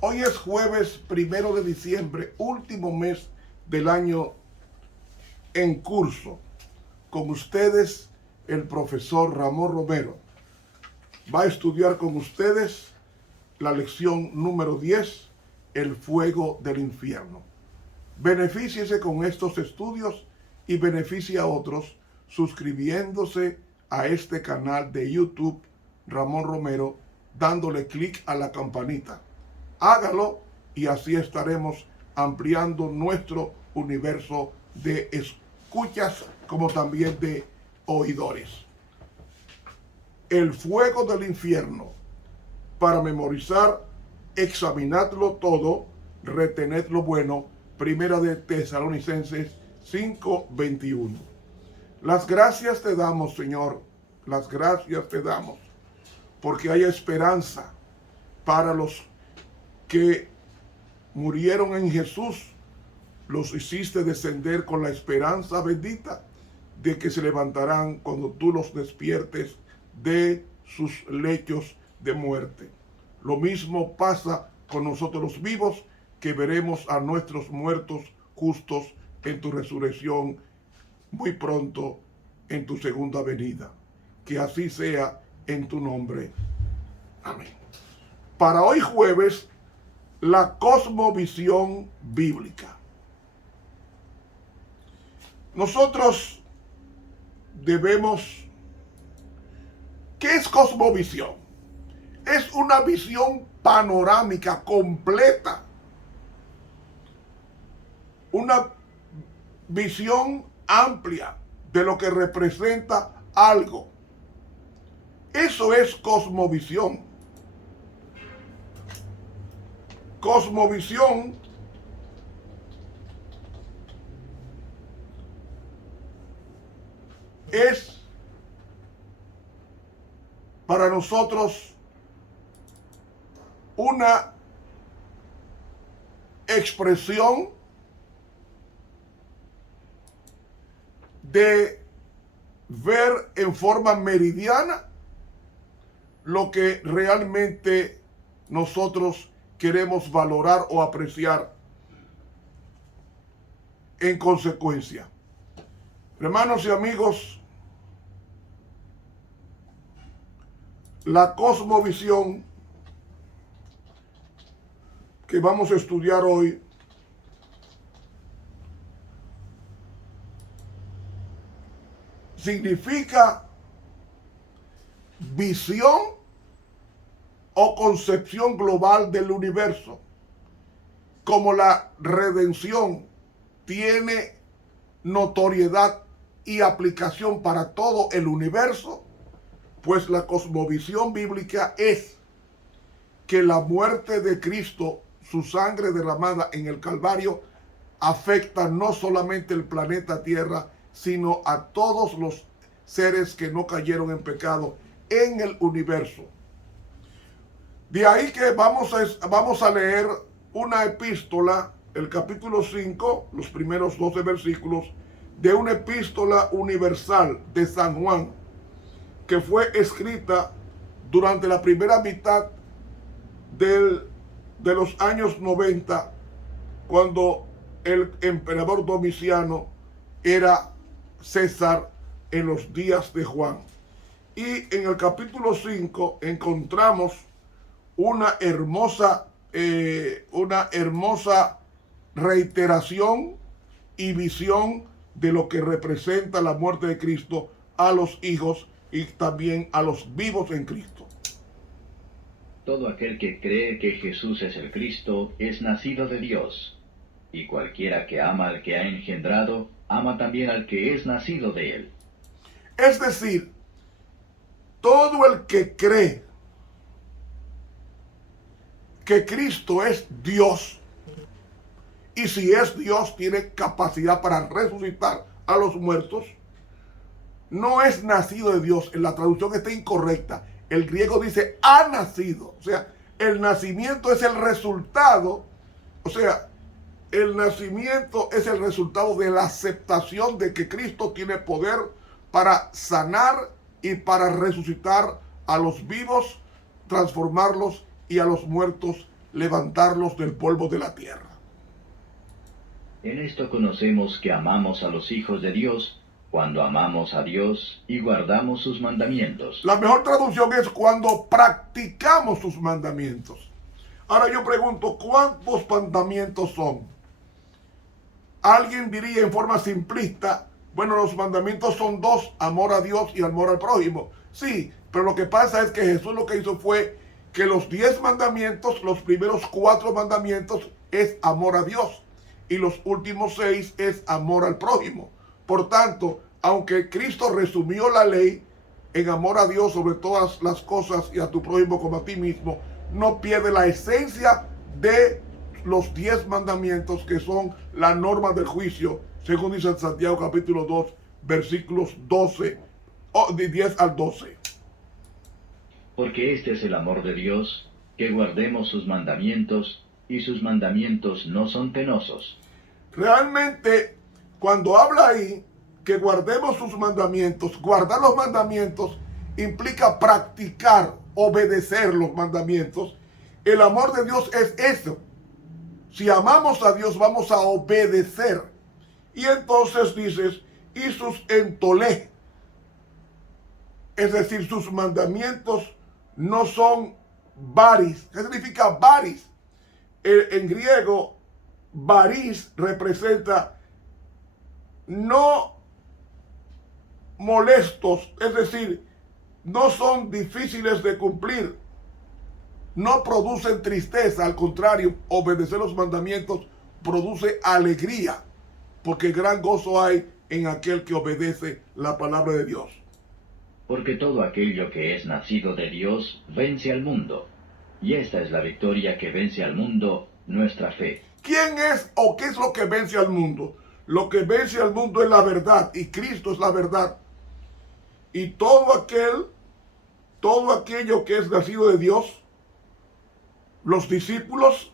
Hoy es jueves 1 de diciembre, último mes del año en curso. Con ustedes, el profesor Ramón Romero va a estudiar con ustedes la lección número 10, el fuego del infierno. Benefíciese con estos estudios y beneficie a otros suscribiéndose a este canal de YouTube Ramón Romero, dándole clic a la campanita. Hágalo y así estaremos ampliando nuestro universo de escuchas como también de oidores. El fuego del infierno. Para memorizar, examinadlo todo, retened lo bueno. Primera de Tesalonicenses 5:21. Las gracias te damos, Señor, las gracias te damos, porque hay esperanza para los que murieron en Jesús. Los hiciste descender con la esperanza bendita de que se levantarán cuando tú los despiertes de sus lechos de muerte. Lo mismo pasa con nosotros los vivos, que veremos a nuestros muertos justos en tu resurrección muy pronto, en tu segunda venida. Que así sea en tu nombre. Amén. Para hoy jueves, la cosmovisión bíblica. Nosotros debemos... ¿Qué es cosmovisión? Es una visión panorámica completa. Una visión amplia de lo que representa algo. Eso es cosmovisión. Cosmovisión es para nosotros una expresión de ver en forma meridiana lo que realmente nosotros queremos valorar o apreciar en consecuencia. Hermanos y amigos, la cosmovisión que vamos a estudiar hoy significa visión o concepción global del universo. Como la redención tiene notoriedad y aplicación para todo el universo, pues la cosmovisión bíblica es que la muerte de Cristo, su sangre derramada en el Calvario, afecta no solamente el planeta Tierra, sino a todos los seres que no cayeron en pecado en el universo. De ahí que vamos a leer una epístola, el capítulo 5, los primeros 12 versículos, de una epístola universal de San Juan, que fue escrita durante la primera mitad de los años 90, cuando el emperador Domiciano era César en los días de Juan. Y en el capítulo 5 encontramos una hermosa reiteración y visión de lo que representa la muerte de Cristo a los hijos y también a los vivos en Cristo. Todo aquel que cree que Jesús es el Cristo es nacido de Dios, y cualquiera que ama al que ha engendrado, ama también al que es nacido de él. Es decir, todo el que cree que Cristo es Dios, y si es Dios tiene capacidad para resucitar a los muertos, no es nacido de Dios. En la traducción está incorrecta. El griego dice ha nacido. O sea, el nacimiento es el resultado. O sea, el nacimiento es el resultado de la aceptación de que Cristo tiene poder para sanar y para resucitar a los vivos, transformarlos, y a los muertos levantarlos del polvo de la tierra. En esto conocemos que amamos a los hijos de Dios, cuando amamos a Dios y guardamos sus mandamientos. La mejor traducción es cuando practicamos sus mandamientos. Ahora yo pregunto, ¿cuántos mandamientos son? Alguien diría en forma simplista, bueno, los mandamientos son dos, amor a Dios y amor al prójimo. Sí, pero lo que pasa es que Jesús lo que hizo fue que los 10 mandamientos, los primeros 4 mandamientos es amor a Dios y los últimos 6 es amor al prójimo. Por tanto, aunque Cristo resumió la ley en amor a Dios sobre todas las cosas y a tu prójimo como a ti mismo, no pierde la esencia de los 10 mandamientos que son la norma del juicio, según dice en Santiago capítulo 2, versículos 12, de 10 al 12. Porque este es el amor de Dios, que guardemos sus mandamientos, y sus mandamientos no son penosos. Realmente, cuando habla ahí que guardemos sus mandamientos, guardar los mandamientos implica practicar, obedecer los mandamientos. El amor de Dios es eso. Si amamos a Dios, vamos a obedecer. Y entonces dices, y sus entolé, es decir, sus mandamientos no son baris. ¿Qué significa baris? En griego, baris representa no molestos, es decir, no son difíciles de cumplir, no producen tristeza, al contrario, obedecer los mandamientos produce alegría, porque gran gozo hay en aquel que obedece la palabra de Dios. Porque todo aquello que es nacido de Dios vence al mundo. Y esta es la victoria que vence al mundo, nuestra fe. ¿Quién es o qué es lo que vence al mundo? Lo que vence al mundo es la verdad, y Cristo es la verdad. Y todo aquello que es nacido de Dios, los discípulos,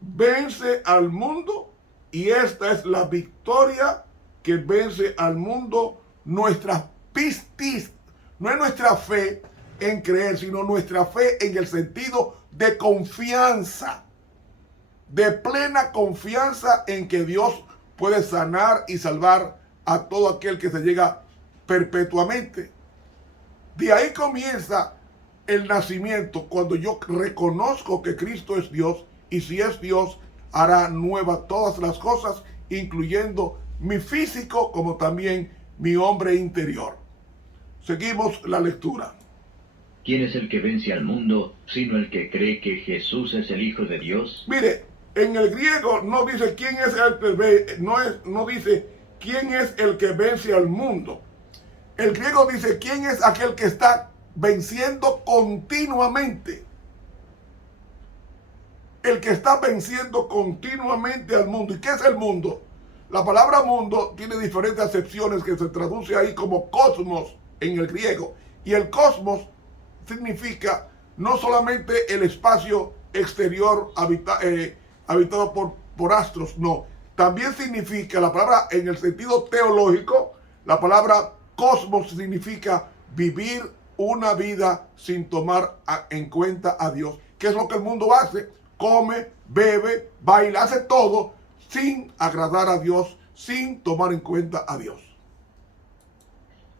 vence al mundo, y esta es la victoria que vence al mundo, nuestra pistis. No es nuestra fe en creer, sino nuestra fe en el sentido de confianza, de plena confianza en que Dios puede sanar y salvar a todo aquel que se llega perpetuamente. De ahí comienza el nacimiento, cuando yo reconozco que Cristo es Dios, y si es Dios, hará nuevas todas las cosas, incluyendo mi físico como también mi hombre interior. Seguimos la lectura. ¿Quién es el que vence al mundo, sino el que cree que Jesús es el Hijo de Dios? Mire, en el griego no dice quién es el que no dice quién es el que vence al mundo. El griego dice quién es aquel que está venciendo continuamente. El que está venciendo continuamente al mundo. ¿Y qué es el mundo? La palabra mundo tiene diferentes acepciones que se traduce ahí como cosmos en el griego. Y el cosmos significa no solamente el espacio exterior habitado por astros, no. También significa, la palabra en el sentido teológico, la palabra cosmos significa vivir una vida sin tomar en cuenta a Dios. ¿Qué es lo que el mundo hace? Come, bebe, baila, hace todo sin agradar a Dios, sin tomar en cuenta a Dios.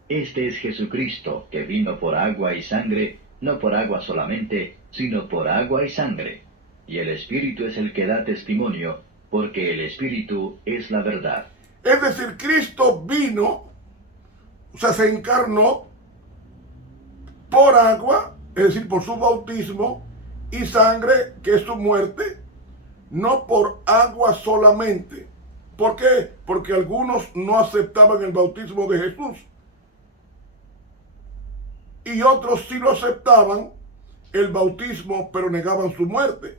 Este es Jesucristo, que vino por agua y sangre, no por agua solamente, sino por agua y sangre. Y el Espíritu es el que da testimonio, porque el Espíritu es la verdad. Es decir, Cristo vino, o sea, se encarnó por agua, es decir, por su bautismo, y sangre, que es su muerte, no por agua solamente. ¿Por qué? Porque algunos no aceptaban el bautismo de Jesús. Y otros sí lo aceptaban, el bautismo, pero negaban su muerte.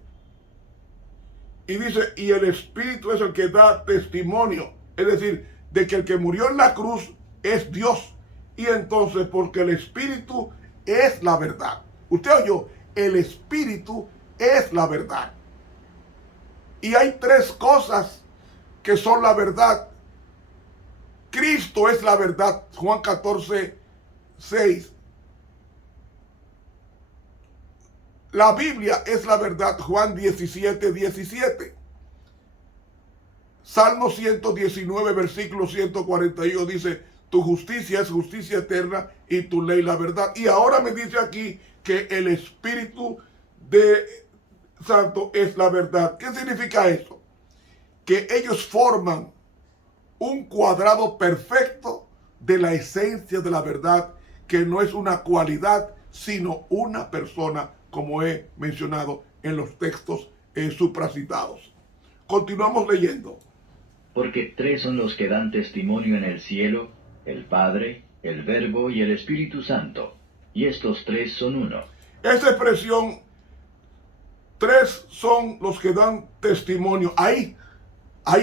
Y dice, y el Espíritu es el que da testimonio, es decir, de que el que murió en la cruz es Dios. Y entonces, porque el Espíritu es la verdad. Usted oyó, el Espíritu es la verdad. Y hay tres cosas que son la verdad. Cristo es la verdad. Juan 14, 6. La Biblia es la verdad. Juan 17, 17. Salmo 119, versículo 141 dice: tu justicia es justicia eterna y tu ley la verdad. Y ahora me dice aquí que el Espíritu de Santo es la verdad. ¿Qué significa eso? Que ellos forman un cuadrado perfecto de la esencia de la verdad, que no es una cualidad, sino una persona, como he mencionado en los textos supracitados. Continuamos leyendo. Porque tres son los que dan testimonio en el cielo, el Padre, el Verbo y el Espíritu Santo, y estos tres son uno. Esa expresión, tres son los que dan testimonio, ahí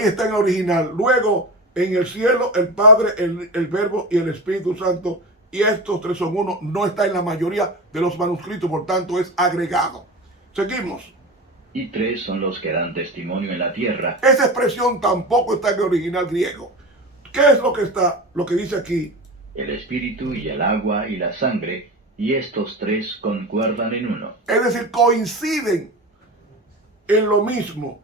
está en el original. Luego, en el cielo, el Padre, el Verbo y el Espíritu Santo, y estos tres son uno. No está en la mayoría de los manuscritos, por tanto es agregado. Seguimos. Y tres son los que dan testimonio en la tierra. Esa expresión tampoco está en el original griego. ¿Qué es lo que dice aquí? El espíritu y el agua y la sangre, y estos tres concuerdan en uno. Es decir, coinciden en lo mismo.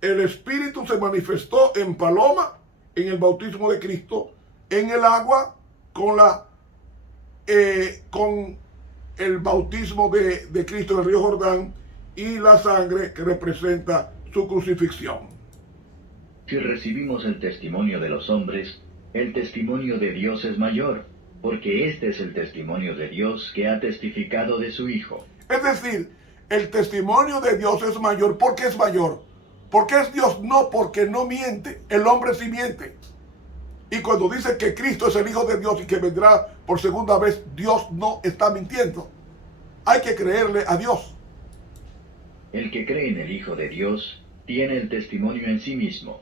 El espíritu se manifestó en paloma, en el bautismo de Cristo, en el agua, con el bautismo de Cristo en el río Jordán, y la sangre que representa su crucifixión. Si recibimos el testimonio de los hombres, el testimonio de Dios es mayor, porque este es el testimonio de Dios que ha testificado de su Hijo. Es decir, el testimonio de Dios es mayor. ¿Por qué es mayor? Porque es Dios, no porque no miente. El hombre sí miente. Y cuando dice que Cristo es el Hijo de Dios y que vendrá por segunda vez, Dios no está mintiendo. Hay que creerle a Dios. El que cree en el Hijo de Dios tiene el testimonio en sí mismo.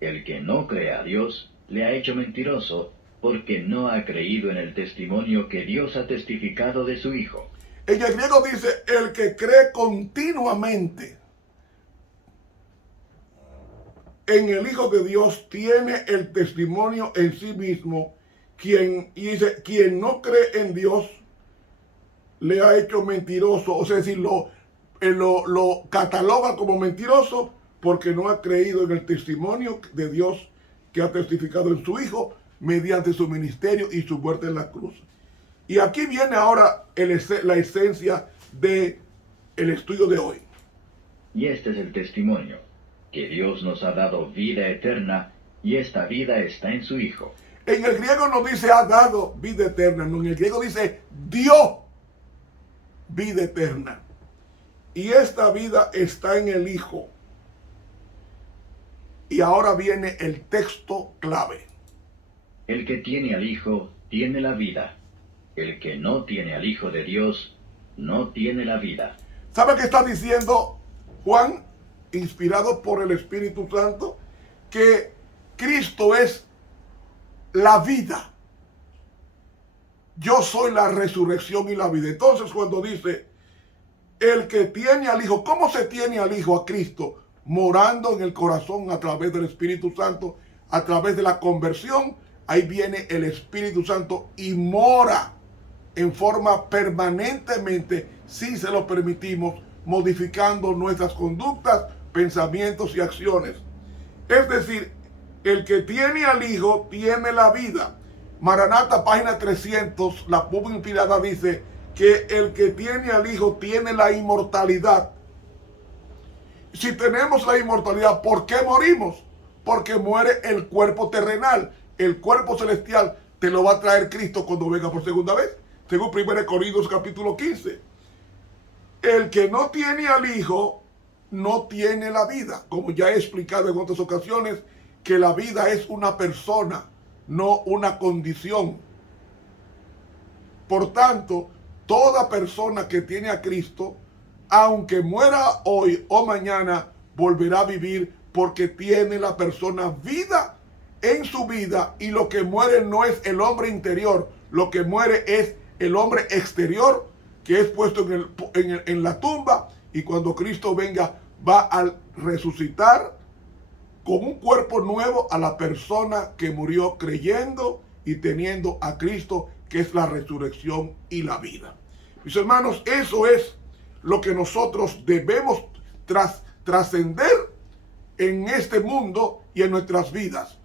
El que no cree a Dios le ha hecho mentiroso, porque no ha creído en el testimonio que Dios ha testificado de su Hijo. En el griego dice: el que cree continuamente en el Hijo de Dios tiene el testimonio en sí mismo. Quien no cree en Dios le ha hecho mentiroso, o sea, es decir, lo cataloga como mentiroso porque no ha creído en el testimonio de Dios que ha testificado en su Hijo mediante su ministerio y su muerte en la cruz. Y aquí viene ahora la esencia del estudio de hoy. Y este es el testimonio, que Dios nos ha dado vida eterna, y esta vida está en su Hijo. En el griego no dice ha dado vida eterna, no, en el griego dice dio vida eterna. Y esta vida está en el Hijo. Y ahora viene el texto clave. El que tiene al Hijo tiene la vida. El que no tiene al Hijo de Dios no tiene la vida. ¿Sabe qué está diciendo Juan, inspirado por el Espíritu Santo? Que Cristo es la vida. Yo soy la resurrección y la vida. Entonces, cuando dice el que tiene al Hijo, ¿cómo se tiene al Hijo, a Cristo? Morando en el corazón a través del Espíritu Santo, a través de la conversión. Ahí viene el Espíritu Santo y mora en forma permanentemente, si se lo permitimos, modificando nuestras conductas, pensamientos y acciones. Es decir, el que tiene al Hijo tiene la vida. Maranata, página 300, la Biblia inspirada dice que el que tiene al Hijo tiene la inmortalidad. Si tenemos la inmortalidad, ¿por qué morimos? Porque muere el cuerpo terrenal. El cuerpo celestial te lo va a traer Cristo cuando venga por segunda vez, según 1 Corintios capítulo 15. El que no tiene al Hijo no tiene la vida. Como ya he explicado en otras ocasiones, que la vida es una persona, no una condición. Por tanto, toda persona que tiene a Cristo, aunque muera hoy o mañana, volverá a vivir porque tiene la persona vida en su vida, y lo que muere no es el hombre interior, lo que muere es el hombre exterior, que es puesto en la tumba, y cuando Cristo venga va a resucitar con un cuerpo nuevo a la persona que murió creyendo y teniendo a Cristo, que es la resurrección y la vida. Mis hermanos, eso es lo que nosotros debemos trascender en este mundo y en nuestras vidas.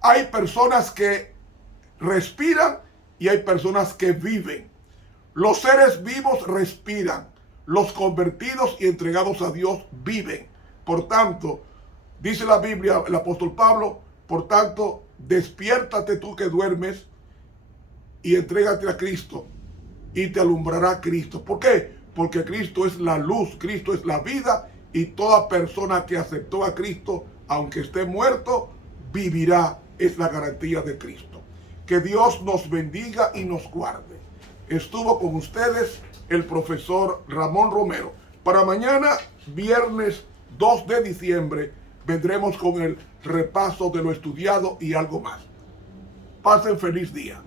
Hay personas que respiran y hay personas que viven. Los seres vivos respiran. Los convertidos y entregados a Dios viven. Por tanto, dice la Biblia, el apóstol Pablo, por tanto, despiértate tú que duermes y entrégate a Cristo y te alumbrará Cristo. ¿Por qué? Porque Cristo es la luz, Cristo es la vida, y toda persona que aceptó a Cristo, aunque esté muerto, vivirá. Es la garantía de Cristo. Que Dios nos bendiga y nos guarde. Estuvo con ustedes el profesor Ramón Romero. Para mañana, viernes 2 de diciembre, vendremos con el repaso de lo estudiado y algo más. Pasen feliz día.